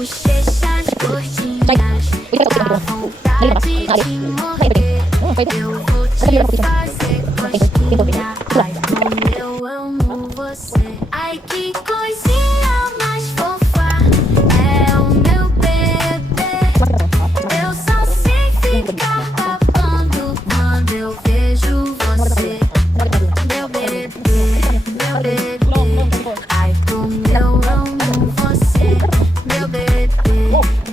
Bochechas gordinhas, dá vontade de morder. Eu vou te fazer cosquinha. Ai, como eu amo você. Ai, que coisinha mais fofa. É o meu bebê. Eu só sei ficar babando quando eu vejo você. Meu bebê, meu bebê. Ai, como eu amo você. Meu bebê,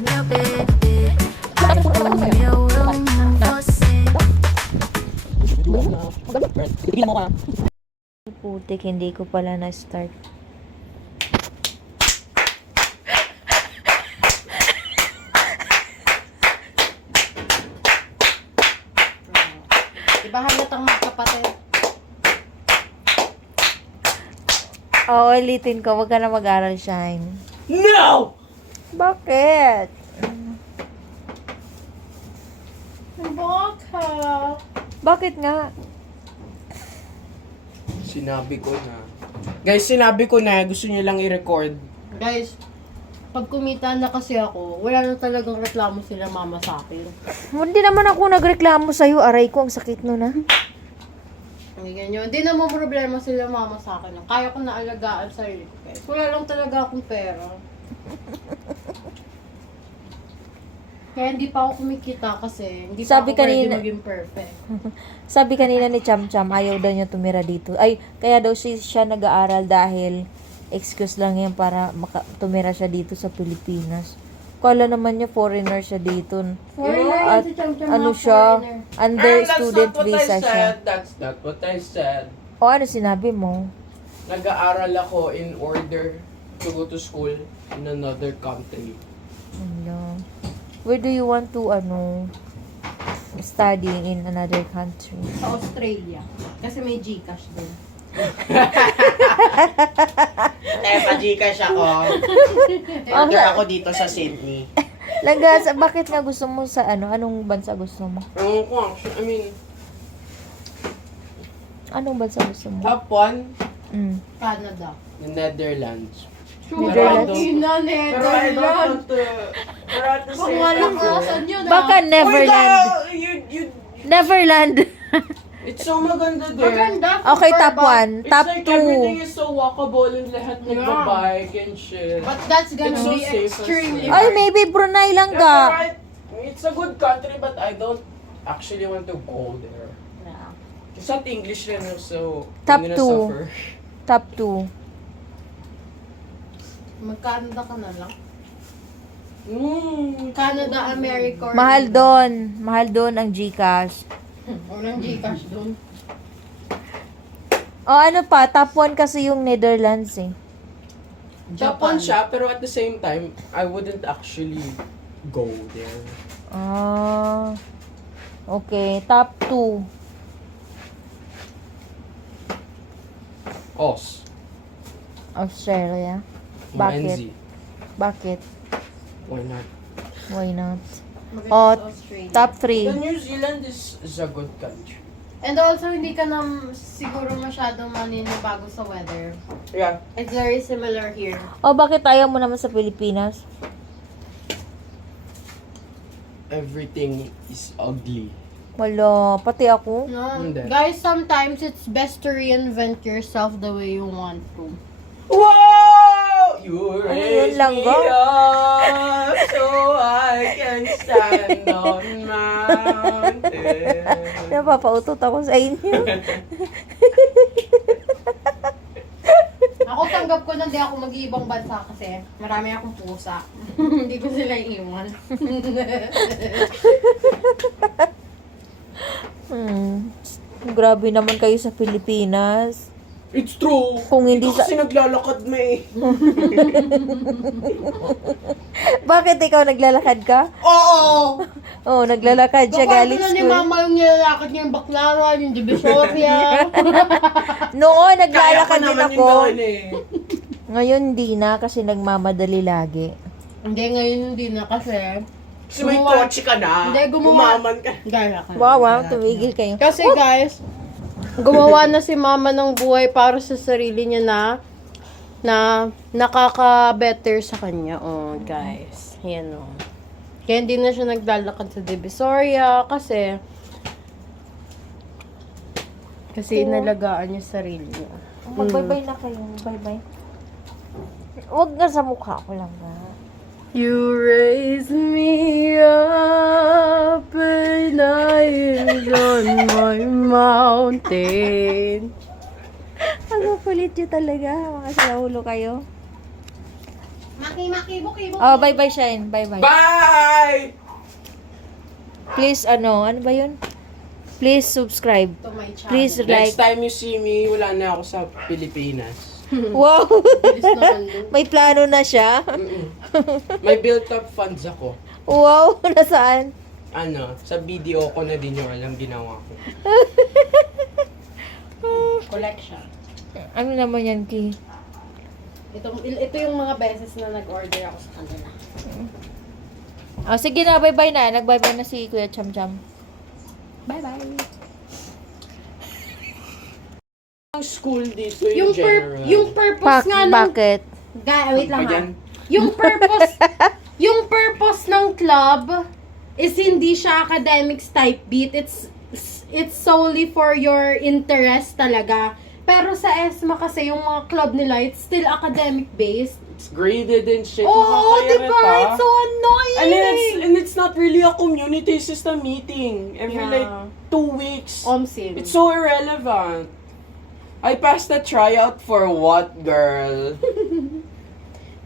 meu bebê. Ai, como eu amo você. Putik, hindi ko pala na-start. Diba halatang magkapatid? Oo, ulitin ko. Huwag ka na mag-aral, Shine. No! Bakit? Baka. Bakit nga? Sinabi ko na. Guys, sinabi ko na gusto niyo lang i-record. Guys, pag kumita na kasi ako, wala na talagang reklamo sila mama sa akin. Hindi naman ako nagreklamo sa'yo. Aray ko, ang sakit nun, ha? Hindi ganyan. Hindi naman problema sila mama sa akin. Kaya ko na alagaan sarili ko. Guys. Wala lang talaga akong pera. Kaya hindi pa ako kumikita kasi hindi pa Sabi ako ready kanina- maging perfect. Sabi kanina ni Cham Cham, ayaw daw niya tumira dito. Ay, kaya daw siya nag-aaral dahil excuse lang yan para tumira siya dito sa Pilipinas. Kala naman niya foreigner siya dito. Foreigner At yan si Cham Cham, ano mga siya, foreigner. under student visa siya. That's not what I said. O ano sinabi mo? Nag-aaral ako in order to go to school in another country. Ano? Where do you want to, study in another country? Sa Australia. Kasi may Gcash doon. Pa-Gcash ako. Order ako dito sa Sydney. Lagas, bakit nga gusto mo sa anong bansa gusto mo? Ewan ko, I mean, Anong bansa gusto mo? top one, Canada. the Netherlands. Netherlands? Ina, Pero I don't want Netherlands. to, pero at the Kung same walang time, asan yun Baka Neverland. Neverland. It's so maganda there. Maganda. Okay, super, top but- 1. It's Top like everything 2. is so walkable and lahat nagbabike and shit. But that's gonna It's so be safe as extremely well. Ay, hard. maybe Brunei lang Yeah, ka. right. It's a good country but I don't actually want to go there. Yeah. It's not English rin, so Top I'm gonna 2. suffer. Top 2. Mag-Canada ka na lang. Canada, Canada, America. or Mahal England. doon. Mahal doon ang Gcash. Walang Gcash doon. O ano pa, top 1 kasi yung Netherlands eh. Top one siya, pero at the same time, I wouldn't actually go there. Ah. Okay, top 2. Os. Australia. or Bakit? NZ. Bakit? Why not? Why not? Maganda Oh, sa Australia. Top The 3. New Zealand is a good country. And also, hindi ka na siguro masyadong maninibago sa weather. Yeah. It's very similar here. O bakit ayaw mo naman sa Pilipinas? Everything is ugly. Wala, pati ako. No? Hindi. Guys, sometimes it's best to reinvent yourself the way you want to. Wow! You Ano yun, raise me langgo? up so I can stand on mountain. Napapautot ako sa inyo. Ako tanggap ko na di ako mag-iibang bansa kasi marami akong pusa. Hindi ko sila iiwan. Grabe naman kayo sa Pilipinas. It's true. Kung hindi Ikaw kasi naglalakad mo eh. Bakit ikaw naglalakad ka? Oo! Oo, naglalakad siya Kapag galing na ni school. mama yung nilalakad niya yung baklaran, yung divisoria. Noon, Kaya ko naglalakad din naman ako. yun gawin eh. Ngayon, hindi na kasi nagmamadali lagi. Hindi, ngayon hindi na kasi. Kasi may Gumawa- kotse ka na. Hindi, gumawa. Umaman ka. Gala ka. Wow, tumigil kayo. Kasi guys, gumawa na si mama ng buhay para sa sarili niya na na nakaka-better sa kanya. Oh, guys. Yan oh. Kaya hindi na siya naglalakad sa Divisoria kasi inalagaan niya sarili niya. Mag-bye-bye na kayo. Bye-bye. Huwag na sa mukha ko lang na. You raise me up and I am on my mountain. Ang kulit nyo talaga. Mga sinaulo kayo. Maki, Oh, bye-bye, Shine. Bye-bye. Bye! Please, ano ba yun? Please subscribe. To my channel. Please like. Next time you see me, wala na ako sa Pilipinas. Wow! Bilis naman doon. May plano na siya. May built-up funds ako. Wow! Nasaan? Ano, sa video ko na din yung alam ginawa ko. Collection. Ano naman yan, Ki? Ito yung mga beses na nag-order ako sa kanila. Oh, sige na, bye-bye na. Nag-bye-bye na si Kuya Cham Cham. Bye-bye. Ang school dito yung, Yung general. yung purpose nga ng Bakit? wait lang Ba ha. yan? Yung purpose ng club is hindi siya academics type beat. It's solely for your interest talaga. Pero sa ESMA kasi yung mga club nila, it's still academic based. It's graded and shit. Oh, Nakakairit, diba? ah. It's so annoying. And it's not really a community, it's just a meeting. Every Yeah. like 2 weeks. Omsin. It's so irrelevant. I passed the tryout for what, girl?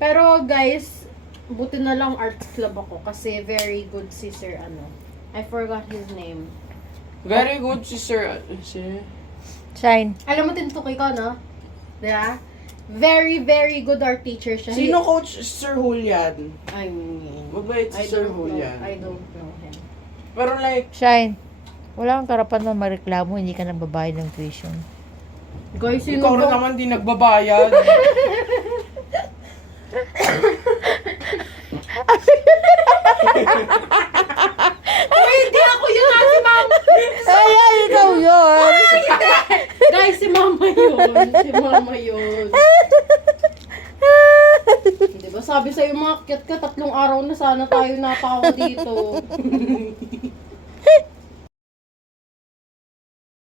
Pero guys, buti na lang arts club ako kasi very good si Sir I forgot his name. Very good si Sir. Shine. Alam mo, tinutukoy ko, no? Diba? Very, very good art teacher siya. Sino Coach Sir Julian? I mean, Mabait si Sir Julian. I don't know him. Pero like, Shine. Wala kang karapan na mareklamo, hindi ka nagbabayad ng tuition. Guys, sino ikaw rin ba? naman di nagbabayad. Uy, hindi ako yun ha, si Mama. Ay, ikaw yun! Guys, si Mama yun. Si Mama yun. Diba, sabi sa'yo mga cute ka, 3 araw na sana tayo napako dito.